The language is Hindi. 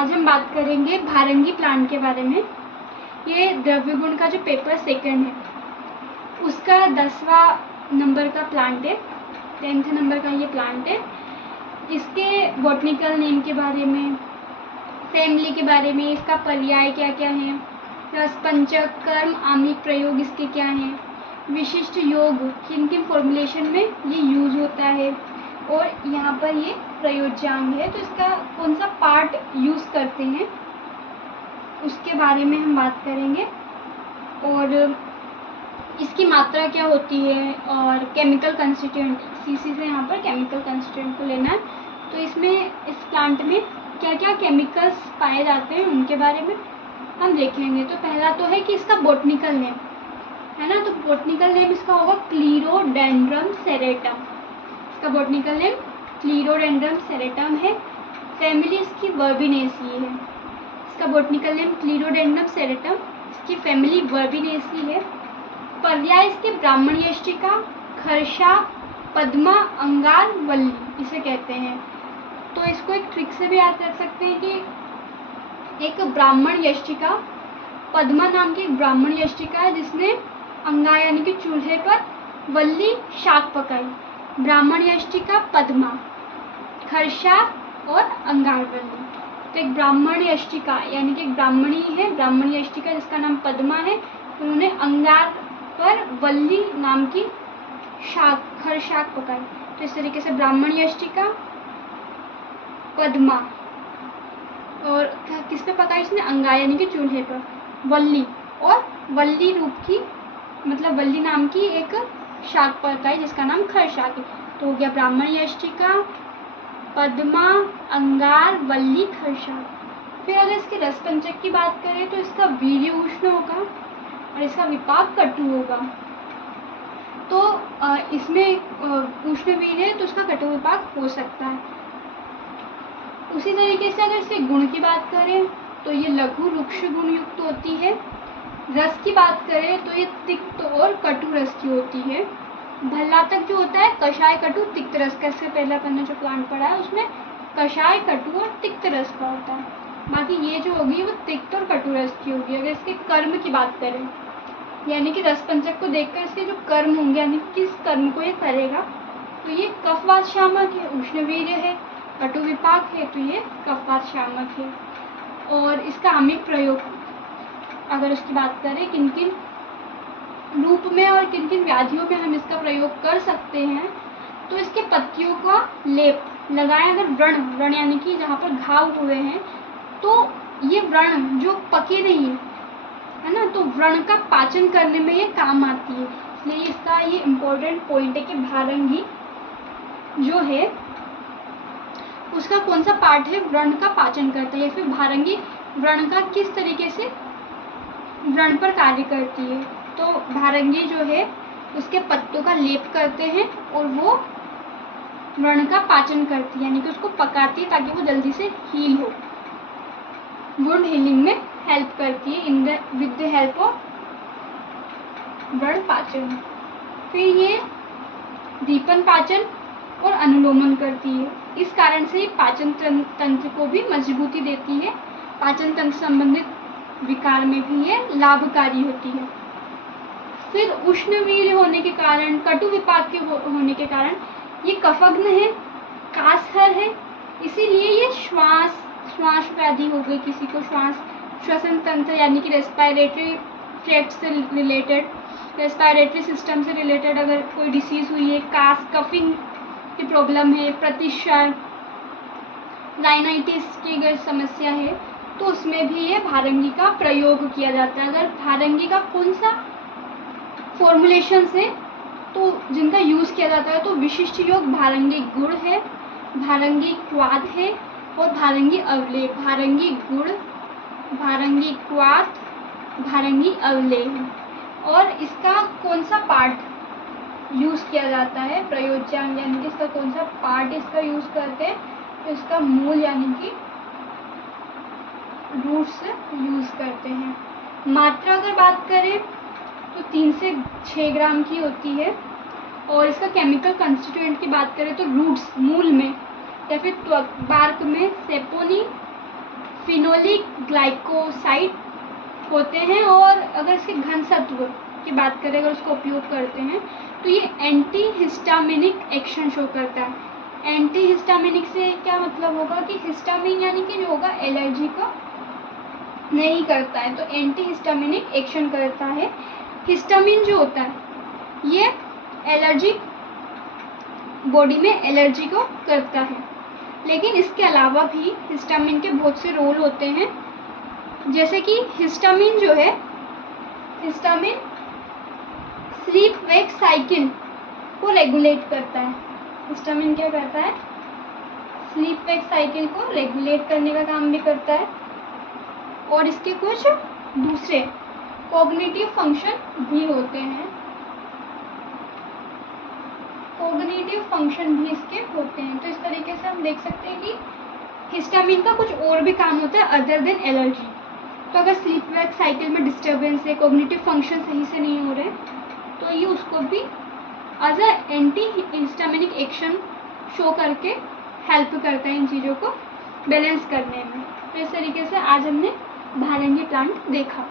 आज हम बात करेंगे भारंगी प्लांट के बारे में। ये द्रव्य गुण का जो पेपर सेकंड है उसका 10वां नंबर का प्लांट है, 10th नंबर का ये प्लांट है। इसके बॉटनिकल नेम के बारे में, फैमिली के बारे में, इसका पर्याय क्या क्या है, रसपंचक, कर्म, आम्लिक प्रयोग इसके क्या हैं, विशिष्ट योग किन किन फॉर्मुलेशन में ये यूज होता है, और यहाँ पर ये प्रयोज्यांग है तो इसका कौन सा पार्ट यूज करते हैं उसके बारे में हम बात करेंगे, और इसकी मात्रा क्या होती है, और केमिकल कंस्टिट्यूएंट, सीसी से यहाँ पर केमिकल कंस्टिट्यूएंट को लेना है। तो इसमें इस प्लांट में क्या क्या केमिकल्स पाए जाते हैं उनके बारे में हम देखेंगे। तो पहला तो है कि इसका बॉटनिकल नेम है ना, तो बॉटनिकल नेम इसका होगा क्लीरोडेंड्रम सेरेटम। इसका बॉटनिकल नेम क्लीरोडेंड्रम सेरेटम है। फैमिली इसकी वर्बिनेसी है। इसका बॉटनिकल नेम क्लीरोडेंड्रम सेरेटम, इसकी फैमिली वर्बिनेसी है। पर्याय इसके ब्राह्मण यष्टिका, खरशा, पद्मा, अंगार, वल्ली इसे कहते हैं। तो इसको एक ट्रिक से भी याद रख सकते हैं कि एक ब्राह्मण यष्टिका, पद्मा नाम की एक ब्राह्मण यष्टिका है जिसने अंगार यानी कि चूल्हे पर वल्ली शाक पकाई। ब्राह्मण यष्टिका, पद्मा, खरशा और अंगारवल्ली। तो एक ब्राह्मण यष्टिका यानी कि एक ब्राह्मणी है, ब्राह्मण यष्टिका जिसका नाम पद्मा है, उन्होंने अंगार पर वल्ली नाम की शाक, खरशाक पकाई। तो इस तरीके से ब्राह्मण यष्टिका, पद्मा, और किस पे पकाई इसने, अंगार यानी कि चूल्हे पर, वल्ली, और वल्ली रूप की मतलब वल्ली नाम की एक शाक पकाई जिसका नाम खरशाक है। तो हो गया ब्राह्मण यष्टिका, पद्मा, अंगार, वल्ली, खरशाक। फिर अगर इसके रसपंचक की बात करें तो इसका वीर्य उष्ण होगा और इसका विपाक कटु होगा। तो इसमें उष्ण वीर्य है तो इसका कटु विपाक हो सकता है। उसी तरीके से अगर इसके गुण की बात करें तो ये लघु रुक्ष गुण युक्त होती है। रस की बात करें तो ये तिक्त और कटु रस की होती है। भल्लातक जो होता है कषाय, कटु, तिक्त रस का, इससे पहले अपन ने जो प्लांट पढ़ा है उसमें कषाय, कटु और तिक्त रस का होता है। बाकी ये जो होगी वो तिक्त और कटु रस की होगी। अगर इसके कर्म की बात करें यानी कि रसपंचक को देखकर इसके जो कर्म होंगे यानी किस कर्म को ये करेगा, तो ये कफवात शामक है, उष्णवीर्य है, कटु विपाक है, तो ये कफवात शामक है। और इसका आम्लिक प्रयोग अगर उसकी बात करें किन किन रूप में और किन किन व्याधियों में हम इसका प्रयोग कर सकते हैं, तो इसके पत्तियों का लेप लगाएं अगर व्रण यानी कि जहाँ पर घाव हुए हैं, तो ये व्रण जो पके नहीं है ना, तो व्रण का पाचन करने में ये काम आती है। इसलिए इसका ये इम्पोर्टेंट पॉइंट है कि भारंगी जो है उसका कौन सा पार्ट है, व्रण का पाचन करता है, या फिर भारंगी व्रण का किस तरीके से व्रण पर कार्य करती है। तो भारंगी जो है उसके पत्तों का लेप करते हैं और वो व्रण का पाचन करती है यानी कि उसको पकाती है ताकि वो जल्दी से हील हो, वुंड हीलिंग में हेल्प करती है विद द हेल्प ऑफ व्रण पाचन। फिर ये दीपन पाचन और अनुलोमन करती है। इस कारण से ये पाचन तंत्र को भी मजबूती देती है। पाचन तंत्र संबंधित विकार में भी ये लाभकारी होती है। फिर उष्णवीर्य होने के कारण, कटु विपाक के होने के कारण ये कफग्न है, कासहर है, इसीलिए ये श्वास व्याधि हो गई किसी को, श्वसन तंत्र यानी कि रेस्पिरेटरी ट्रैक्ट से रिलेटेड, रेस्पिरेटरी सिस्टम से रिलेटेड अगर कोई डिसीज हुई है, कफिंग की प्रॉब्लम है, प्रतिशय, राइनाइटिस की अगर समस्या है, तो उसमें भी ये भारंगी का प्रयोग किया जाता है। अगर भारंगी का कौन सा फॉर्मुलेशन से तो जिनका यूज़ किया जाता है, तो विशिष्ट योग भारंगी गुड़ है, भारंगी क्वाथ है और भारंगी अवलेह। भारंगी गुड़, भारंगी क्वाथ, भारंगी अवलेह। और इसका कौन सा पार्ट यूज़ किया जाता है, प्रयोज्यांग यानी कि इसका कौन सा पार्ट इसका यूज़ करते हैं, तो इसका मूल यानी कि रूट्स यूज़ करते हैं। मात्रा अगर बात करें तो 3 से 6 ग्राम की होती है। और इसका केमिकल कंस्टिट्यूएंट की बात करें तो रूट्स, मूल में या फिर बार्क में सेपोनी, फिनोलिक ग्लाइकोसाइड होते हैं, और अगर इसके घन सत्व की बात करें, अगर उसका उपयोग करते हैं तो ये एंटी हिस्टामिनिक एक्शन शो करता है। एंटी हिस्टामिनिक से क्या मतलब होगा कि हिस्टामिन यानी कि जो होगा एलर्जी को नहीं करता है, तो एंटी हिस्टामिनिक एक्शन करता है। हिस्टामिन जो होता है ये एलर्जी, बॉडी में एलर्जी को करता है, लेकिन इसके अलावा भी हिस्टामिन के बहुत से रोल होते हैं। जैसे कि हिस्टामिन जो है, हिस्टामिन स्लीप वेक साइकिल को रेगुलेट करता है। हिस्टामिन क्या करता है? स्लीप वेक साइकिल को रेगुलेट करने का काम भी करता है, और इसके कुछ दूसरे कॉग्निटिव फंक्शन भी होते हैं। कॉग्निटिव फंक्शन भी इसके होते हैं। तो इस तरीके से हम देख सकते हैं कि हिस्टामिन का कुछ और भी काम होता है अदर देन एलर्जी। तो अगर स्लीप वेक साइकिल में डिस्टर्बेंस है, कॉग्निटिव फंक्शन सही से नहीं हो रहे, तो ये उसको भी as a anti histaminic action show करके हेल्प करता है इन चीज़ों को बैलेंस करने में। तो इस तरीके से आज हमने भालंगी प्लांट देखा।